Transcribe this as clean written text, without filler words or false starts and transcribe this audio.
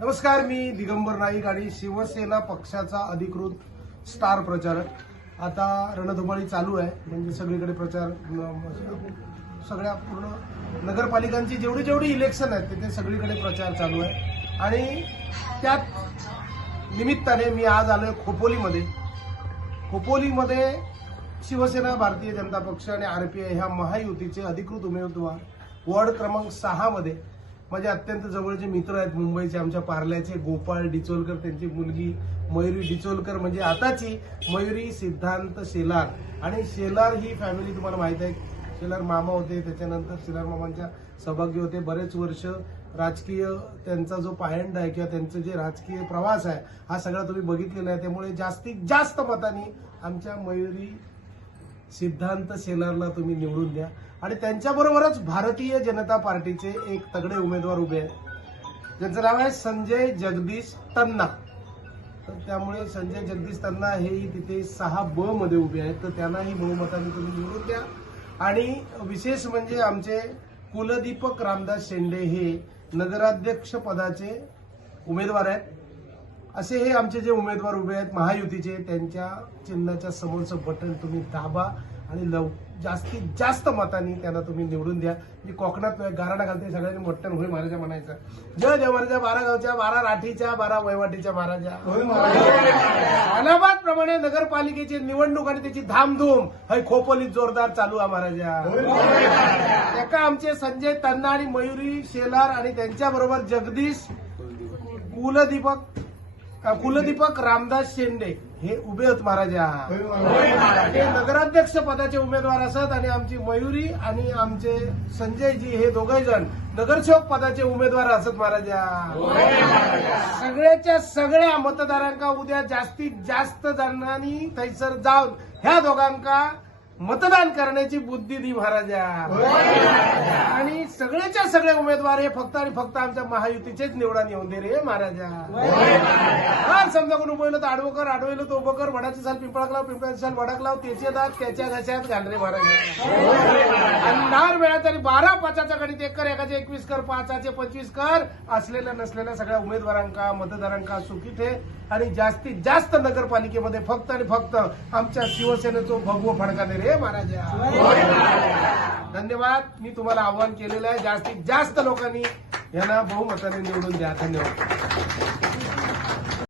नमस्कार, मी दिगंबर नाईक आणि शिवसेना पक्षाचा अधिकृत स्टार प्रचारक। आता रणधुमाळी चालू आहे, म्हणजे सगळीकडे प्रचार, सगळ्या पूर्ण नगरपालिकांची जेवढी इलेक्शन आहेत तिथे सगळीकडे प्रचार चालू आहे। आणि त्यात निमित्ताने मी आज आलोय खोपोलीमध्ये। खोपोलीमध्ये शिवसेना, भारतीय जनता पक्ष आणि आरपीआय ह्या महायुतीचे अधिकृत उमेदवार वॉर्ड क्रमांक 6 मध्ये माझे अत्यंत जवळचे मित्र आहेत, मुंबईचे, आमच्या पार्ल्याचे गोपाळ डिचोलकर, त्यांची मुलगी मयुरी डिचोलकर, म्हणजे आताची मयुरी सिद्धांत शेलार। आणि शेलार ही फॅमिली तुम्हाला माहित आहे, शेलार मामा होते, त्याच्यानंतर शेलार मामांच्या सौभाग्य होते, बरेच वर्ष राजकीय त्यांचा जो पायंडा आहे किंवा त्यांचं जे राजकीय प्रवास आहे हा सगळा तुम्ही बघितलेला आहे। त्यामुळे जास्तीत जास्त मतांनी आमच्या मयुरी सिद्धांत शेलारला तुम्ही निवडून द्या। आणि त्यांच्याबरोबरच भारतीय जनता पार्टीचे एक तगडे उमेदवार उभे आहेत, ज्यांचं नाव आहे संजय जगदीश तन्ना। तर त्यामुळे संजय जगदीश तन्ना हेही तिथे 6B मध्ये उभे आहेत, तर त्यांनाही बहुमताने तुम्ही निवडून द्या। आणि विशेष म्हणजे आमचे कुलदीपक रामदास शेंडे हे नगराध्यक्ष पदाचे उमेदवार आहेत। असे हे आमचे जे उमेदवार उभे आहेत महायुतीचे, त्यांच्या चिन्हाच्या समोरचं बटन तुम्ही दाबा आणि जास्तीत जास्त मतांनी त्यांना तुम्ही निवडून द्या। मी कोकणात गाराडा घालते, सगळ्यांनी मोठ्यानं होय महाराजा म्हणायचं। जय जय महाराजा, 12 गावच्या, 12 राठीच्या, 12 वैवाटीच्या महाराजा। अलाहाबाद प्रमाणे नगरपालिकेची निवडणूक आणि त्याची धामधूम हय खोपोलीत जोरदार चालू आहे महाराजा। एका आमचे संजय तन्ना आणि मयुरी शेलार आणि त्यांच्याबरोबर जगदीश कुलदीपक रामदास शेंडे हे उभे आहेत महाराजा। हे नगराध्यक्ष पदाचे उमेदवार असत आणि आमची मयुरी आणि आमचे संजयजी हे दोघे जण नगरसेवक पदाचे उमेदवार असत महाराजा। सगळ्याच्या सगळ्या मतदारांका उद्या जास्तीत जास्त जणांनी थैसर जाऊन ह्या दोघांका मतदान करण्याची बुद्धी दी महाराजा। आणि सगळ्याच्या सगळे उमेदवार हे फक्त आणि फक्त आमच्या महायुतीचेच निवडून येऊन दे रे महाराजा। समजा कोण उभं तर आडवं कर, आडवलं तर उभं कर, वडाची साल पिंपळाक लाव, पिंपळाची साल वडाक लाव, त्याचे दात त्याच्या घशात घाल रे महाराजा। आणि 10 वेळा तरी 12 5चा गणित 1 कर, 1चे 21 कर, 5चे 25 कर, असलेल्या नसलेल्या सगळ्या उमेदवारांका मतदारांका सुखी ठे। आणि जास्तीत जास्त नगरपालिकेमध्ये फक्त आणि फक्त आमच्या शिवसेनेचं भगवं फडका दे रे महाराजा। धन्यवाद। मी तुम्हाला आवाहन केलेलं आहे, जास्तीत जास्त लोकांनी यांना बहुमताने निवडून द्या। धन्यवाद।